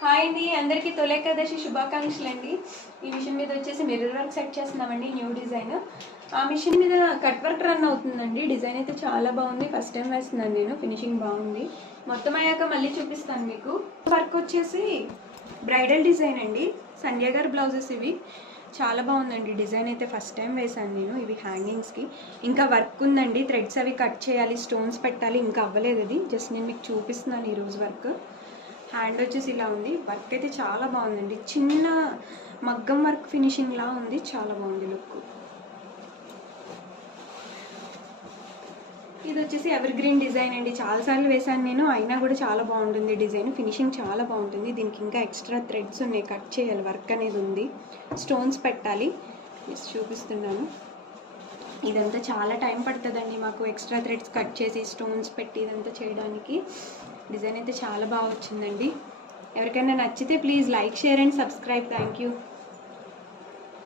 Hi అండి, అందరికీ తొలి ఏకాదశి శుభాకాంక్షలు అండి. ఈ మిషన్ మీద వచ్చేసి మిర్రర్ వర్క్ సెట్ చేస్తున్నామండి, న్యూ డిజైన్. ఆ మిషన్ మీద కట్ వర్క్ రన్ అవుతుందండి. డిజైన్ అయితే చాలా బాగుంది, ఫస్ట్ టైం వేస్తున్నాను నేను. ఫినిషింగ్ బాగుంది. మొత్తం అయ్యాక మళ్ళీ చూపిస్తాను మీకు. వర్క్ వచ్చేసి బ్రైడల్ డిజైన్ అండి, సంధ్య గారి బ్లౌజెస్ ఇవి. చాలా బాగుందండి డిజైన్ అయితే, ఫస్ట్ టైం వేసాను నేను. ఇవి హ్యాంగింగ్స్కి. ఇంకా వర్క్ ఉందండి, థ్రెడ్స్ అవి కట్ చేయాలి, స్టోన్స్ పెట్టాలి, ఇంకా అవ్వలేదు. అది జస్ట్ నేను మీకు చూపిస్తున్నాను ఈరోజు వర్క్. హ్యాండ్ వచ్చేసి ఇలా ఉంది. వర్క్ అయితే చాలా బాగుందండి, చిన్న మగ్గం వర్క్ ఫినిషింగ్ లా ఉంది, చాలా బాగుంది లుక్. ఇది వచ్చేసి ఎవర్ గ్రీన్ డిజైన్ అండి, చాలాసార్లు వేసాను నేను, అయినా కూడా చాలా బాగుంటుంది డిజైన్. ఫినిషింగ్ చాలా బాగుంటుంది. దీనికి ఇంకా ఎక్స్ట్రా థ్రెడ్స్ ఉన్నాయి, కట్ చేయాలి, వర్క్ అనేది ఉంది, స్టోన్స్ పెట్టాలి. చూపిస్తున్నాను. ఇదంతా చాలా టైం పడుతుందండి మాకు, ఎక్స్ట్రా థ్రెడ్స్ కట్ చేసి స్టోన్స్ పెట్టి ఇదంతా చేయడానికి. డిజైన్ అయితే చాలా బాగా వచ్చిందండి. ఎవరికైనా నచ్చితే please like, share and subscribe. Thank you.